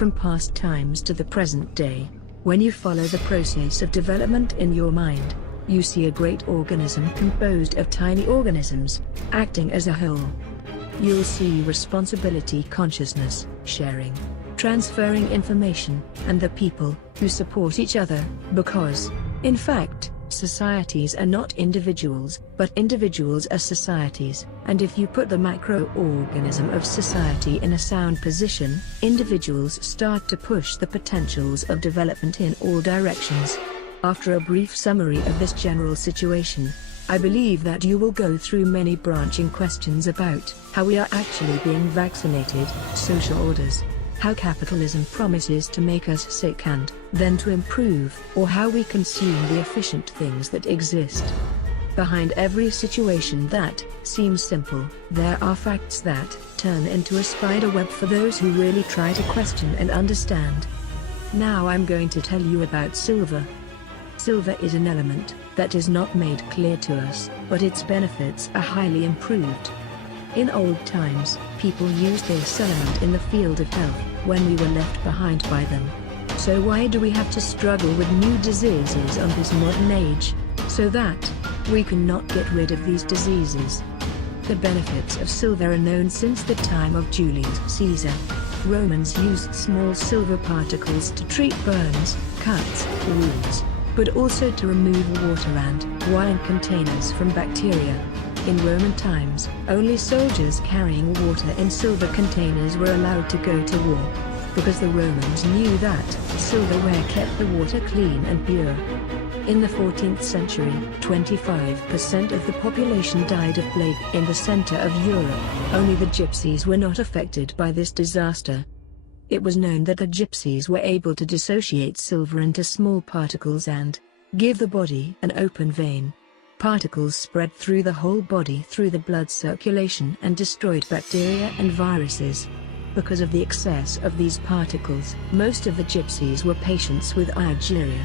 from past times to the present day. When you follow the process of development in your mind, you see a great organism composed of tiny organisms, acting as a whole. You'll see responsibility, consciousness, sharing, transferring information, and the people who support each other, because, in fact, societies are not individuals, but individuals are societies, and if you put the microorganism of society in a sound position, individuals start to push the potentials of development in all directions. After a brief summary of this general situation, I believe that you will go through many branching questions about how we are actually being vaccinated, social orders, how capitalism promises to make us sick and then to improve, or how we consume the efficient things that exist. Behind every situation that seems simple, there are facts that turn into a spider web for those who really try to question and understand. Now I'm going to tell you about silver. Silver is an element that is not made clear to us, but its benefits are highly improved. In old times, people used this element in the field of health, when we were left behind by them. So why do we have to struggle with new diseases on this modern age? So that we cannot get rid of these diseases. The benefits of silver are known since the time of Julius Caesar. Romans used small silver particles to treat burns, cuts, wounds, but also to remove water and wine containers from bacteria. In Roman times, only soldiers carrying water in silver containers were allowed to go to war, because the Romans knew that silverware kept the water clean and pure. In the 14th century, 25% of the population died of plague in the center of Europe. Only the gypsies were not affected by this disaster. It was known that the gypsies were able to dissociate silver into small particles and give the body an open vein. Particles spread through the whole body through the blood circulation and destroyed bacteria and viruses. Because of the excess of these particles, most of the gypsies were patients with argyria.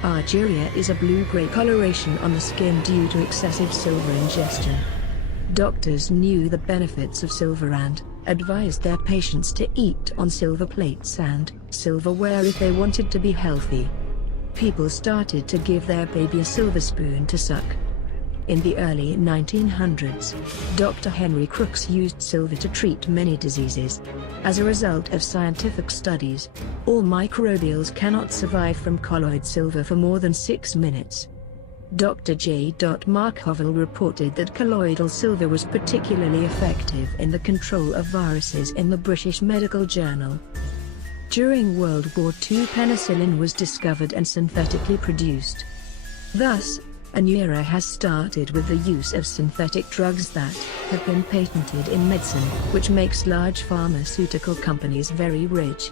Argyria is a blue-gray coloration on the skin due to excessive silver ingestion. Doctors knew the benefits of silver and advised their patients to eat on silver plates and silverware if they wanted to be healthy. People started to give their baby a silver spoon to suck. In the early 1900s, Dr. Henry Crookes used silver to treat many diseases. As a result of scientific studies, all microbials cannot survive from colloid silver for more than 6 minutes. Dr. J. Mark Hovell reported that colloidal silver was particularly effective in the control of viruses in the British Medical Journal. During World War II, penicillin was discovered and synthetically produced. Thus, a new era has started with the use of synthetic drugs that have been patented in medicine, which makes large pharmaceutical companies very rich.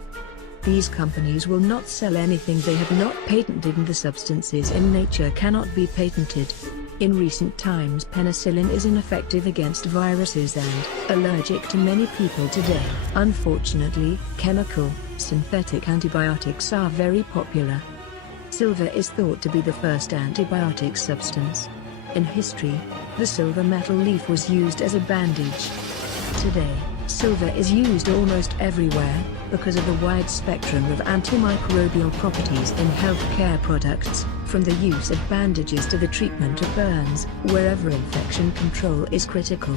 These companies will not sell anything they have not patented, and the substances in nature cannot be patented. In recent times, penicillin is ineffective against viruses and allergic to many people today. Unfortunately, chemical, synthetic antibiotics are very popular. Silver is thought to be the first antibiotic substance. In history, the silver metal leaf was used as a bandage. Today, silver is used almost everywhere, because of the wide spectrum of antimicrobial properties in healthcare products, from the use of bandages to the treatment of burns, wherever infection control is critical.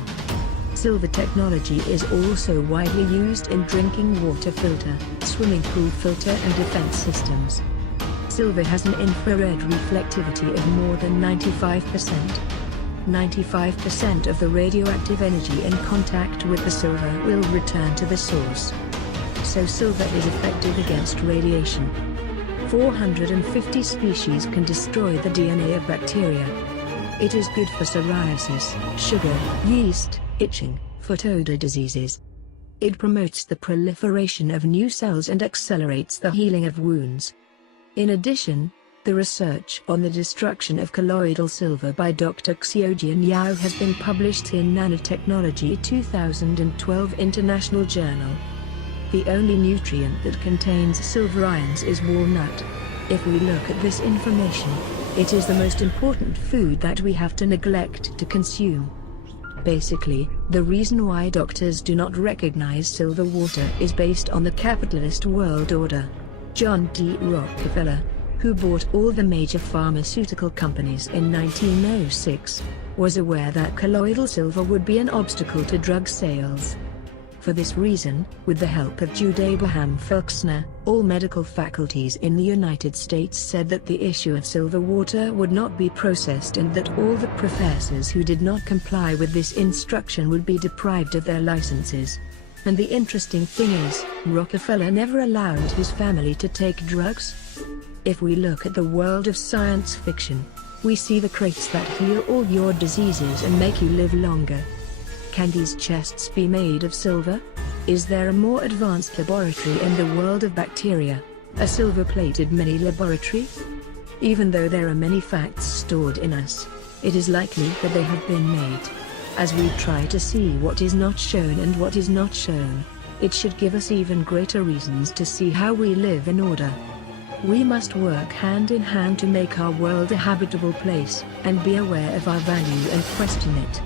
Silver technology is also widely used in drinking water filter, swimming pool filter and defense systems. Silver has an infrared reflectivity of more than 95%. 95% of the radioactive energy in contact with the silver will return to the source. So silver is effective against radiation. 450 species can destroy the DNA of bacteria. It is good for psoriasis, sugar, yeast, itching, foot odor diseases. It promotes the proliferation of new cells and accelerates the healing of wounds. In addition, the research on the destruction of colloidal silver by Dr. Xiaojian Yao has been published in Nanotechnology 2012 International Journal. The only nutrient that contains silver ions is walnut. If we look at this information, it is the most important food that we have to neglect to consume. Basically, the reason why doctors do not recognize silver water is based on the capitalist world order. John D. Rockefeller, who bought all the major pharmaceutical companies in 1906, was aware that colloidal silver would be an obstacle to drug sales. For this reason, with the help of Jude Abraham Fulksner, all medical faculties in the United States said that the issue of silver water would not be processed and that all the professors who did not comply with this instruction would be deprived of their licenses. And the interesting thing is, Rockefeller never allowed his family to take drugs. If we look at the world of science fiction, we see the crates that heal all your diseases and make you live longer. Can these chests be made of silver? Is there a more advanced laboratory in the world of bacteria, a silver-plated mini-laboratory? Even though there are many facts stored in us, it is likely that they have been made. As we try to see what is not shown and what is not shown, it should give us even greater reasons to see how we live in order. We must work hand in hand to make our world a habitable place, and be aware of our value and question it.